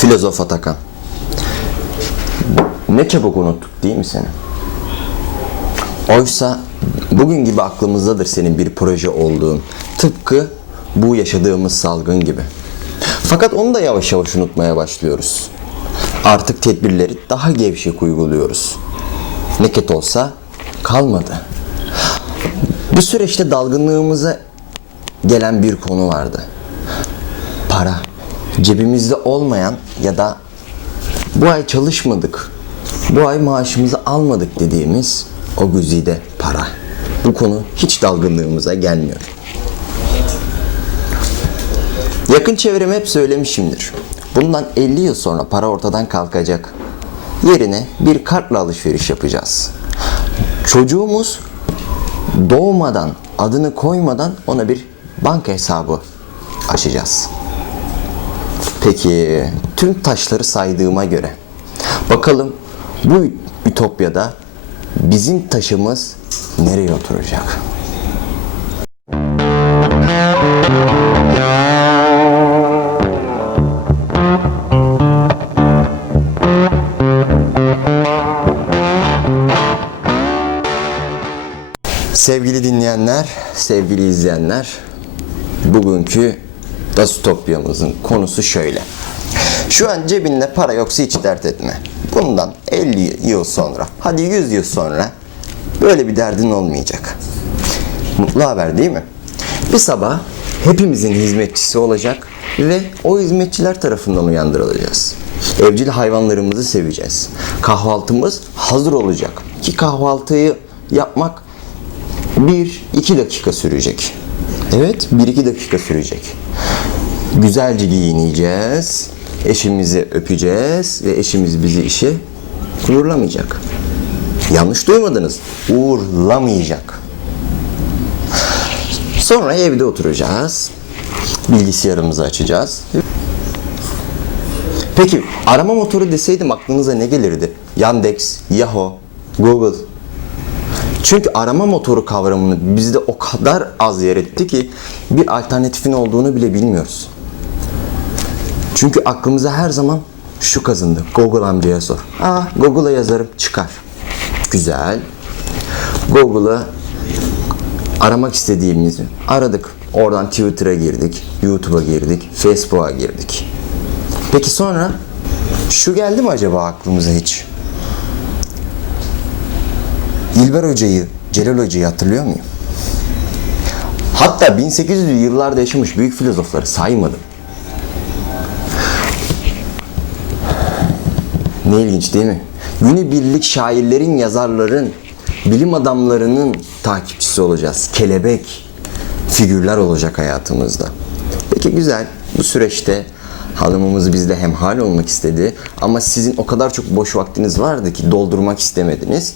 Filozof Atakan. Ne çabuk unuttuk değil mi seni? Oysa bugün gibi aklımızdadır senin bir proje olduğun. Tıpkı bu yaşadığımız salgın gibi. Fakat onu da yavaş yavaş unutmaya başlıyoruz. Artık tedbirleri daha gevşek uyguluyoruz. Ne ket olsa kalmadı. Bu süreçte dalgınlığımıza gelen bir konu vardı. Para. Cebimizde olmayan ya da bu ay çalışmadık, bu ay maaşımızı almadık dediğimiz o güzide para. Bu konu hiç dalgınlığımıza gelmiyor. Yakın çevrem hep söylemişimdir. Bundan 50 yıl sonra para ortadan kalkacak. Yerine bir kartla alışveriş yapacağız. Çocuğumuz doğmadan, adını koymadan ona bir banka hesabı açacağız. Peki tüm taşları saydığıma göre bakalım bu ütopyada bizim taşımız nereye oturacak? Sevgili dinleyenler, sevgili izleyenler, bugünkü Dastopyamızın konusu şöyle. Şu an cebinde para yoksa hiç dert etme. Bundan 50 yıl sonra, hadi 100 yıl sonra böyle bir derdin olmayacak. Mutlu haber değil mi? Bir sabah hepimizin hizmetçisi olacak ve o hizmetçiler tarafından uyandırılacağız. Evcil hayvanlarımızı seveceğiz. Kahvaltımız hazır olacak. Ki kahvaltıyı yapmak 1-2 dakika sürecek. Evet, 1-2 dakika sürecek. Güzelce giyineceğiz, eşimizi öpeceğiz ve eşimiz bizi işe uğurlamayacak. Yanlış duymadınız, uğurlamayacak. Sonra evde oturacağız, bilgisayarımızı açacağız. Peki arama motoru deseydim aklınıza ne gelirdi? Yandex, Yahoo, Google, çünkü arama motoru kavramını bizde o kadar az yer etti ki bir alternatifin olduğunu bile bilmiyoruz. Çünkü aklımıza her zaman şu kazındı. Google amcaya sor. Aa Google'a yazarım çıkar. Güzel. Google'a aramak istediğimizi aradık. Oradan Twitter'a girdik, YouTube'a girdik, Facebook'a girdik. Peki sonra şu geldi mi acaba aklımıza hiç? İlber Hoca'yı, Celal Hoca'yı hatırlıyor muyum? Hatta 1800'lü yıllarda yaşamış büyük filozofları saymadım. Ne ilginç değil mi? Günübirlik şairlerin, yazarların, bilim adamlarının takipçisi olacağız. Kelebek figürler olacak hayatımızda. Peki güzel. Bu süreçte hanımımız bizle hemhal olmak istedi. Ama sizin o kadar çok boş vaktiniz vardı ki doldurmak istemediniz.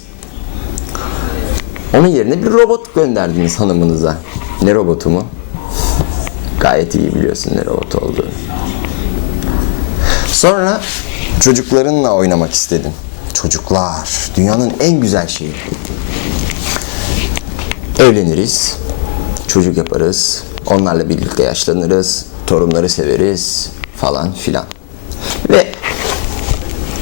Onun yerine bir robot gönderdiniz hanımınıza. Ne robotu mu? Gayet iyi biliyorsun ne robot olduğunu. Sonra çocuklarınla oynamak istedin. Çocuklar, dünyanın en güzel şeyi. Evleniriz, çocuk yaparız, onlarla birlikte yaşlanırız, torunları severiz falan filan. Ve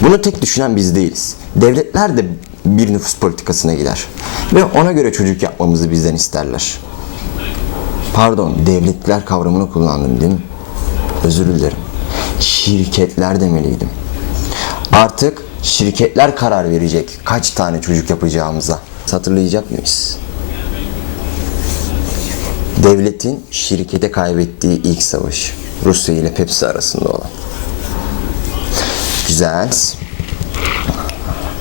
bunu tek düşünen biz değiliz. Devletler de bir nüfus politikasına gider. Ve ona göre çocuk yapmamızı bizden isterler. Pardon, devletler kavramını kullandım değil mi? Özür dilerim. Şirketler demeliydim. Artık şirketler karar verecek kaç tane çocuk yapacağımıza. Hatırlayacak mıyız? Devletin şirkete kaybettiği ilk savaş. Rusya ile Pepsi arasında olan. Güzel.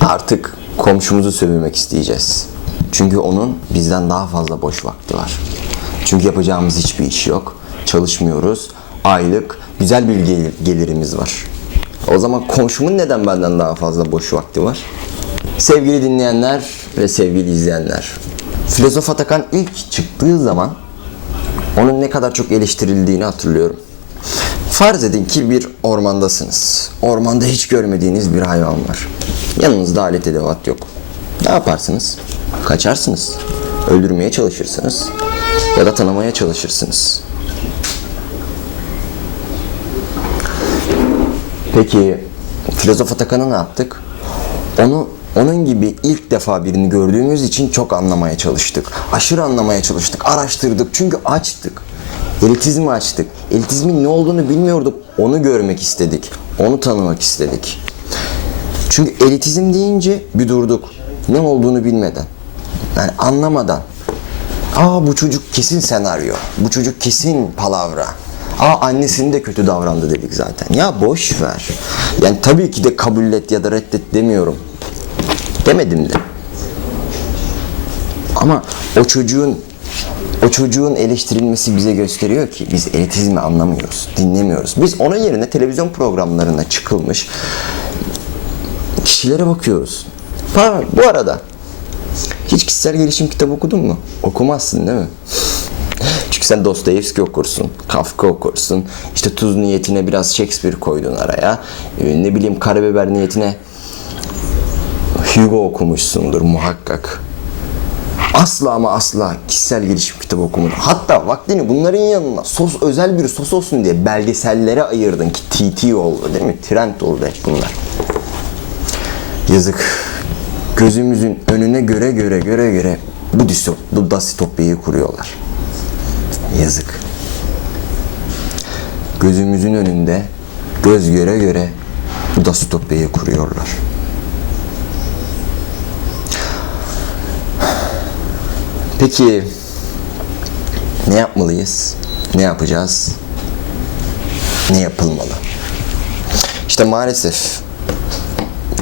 Artık komşumuzu sövmek isteyeceğiz. Çünkü onun bizden daha fazla boş vakti var. Çünkü yapacağımız hiçbir iş yok. Çalışmıyoruz. Aylık güzel bir gel- gelirimiz var. O zaman komşumun neden benden daha fazla boş vakti var? Sevgili dinleyenler ve sevgili izleyenler. Filozof Atakan ilk çıktığı zaman onun ne kadar çok eleştirildiğini hatırlıyorum. Farz edin ki bir ormandasınız. Ormanda hiç görmediğiniz bir hayvan var. Yanınızda alet edevat yok. Ne yaparsınız? Kaçarsınız. Öldürmeye çalışırsınız. Ya da tanımaya çalışırsınız. Peki filozof Atakan'ı ne yaptık? Onu onun gibi ilk defa birini gördüğümüz için çok anlamaya çalıştık. Aşırı anlamaya çalıştık, araştırdık çünkü açtık. Elitizmi açtık. Elitizmin ne olduğunu bilmiyorduk. Onu görmek istedik. Onu tanımak istedik. Çünkü elitizm deyince bir durduk. Ne olduğunu bilmeden. Yani anlamadan. Aa bu çocuk kesin senaryo. Bu çocuk kesin palavra. Aa annesini de kötü davrandı dedik zaten. Ya boş ver. Yani tabii ki de kabul et ya da reddet demiyorum. Demedim de. Ama o çocuğun o çocuğun eleştirilmesi bize gösteriyor ki biz elitizmi anlamıyoruz, dinlemiyoruz. Biz onun yerine televizyon programlarına çıkılmış kişilere bakıyoruz. Ha, bu arada hiç kişisel gelişim kitabı okudun mu? Okumazsın değil mi? Çünkü sen Dostoyevski okursun, Kafka okursun. İşte tuz niyetine biraz Shakespeare koydun araya. Ee, Ne bileyim karabiber niyetine Hugo okumuşsundur muhakkak. Asla ama asla kişisel gelişim kitabı okumadın. Hatta vaktini bunların yanına sos özel bir sos olsun diye belgesellere ayırdın ki TT oldu değil mi? Trend oldu hep bunlar. Yazık. Gözümüzün önüne göre göre göre göre bu, distop, bu distopyayı kuruyorlar. Yazık. Gözümüzün önünde göz göre göre bu distopyayı kuruyorlar. Peki ne yapmalıyız? Ne yapacağız? Ne yapılmalı? İşte maalesef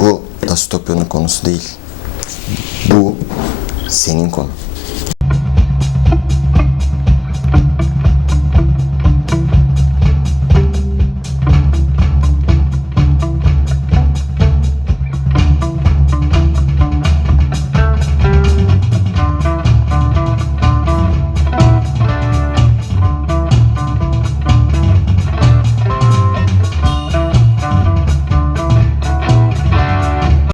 bu distopyanın konusu değil. Bu senin konu.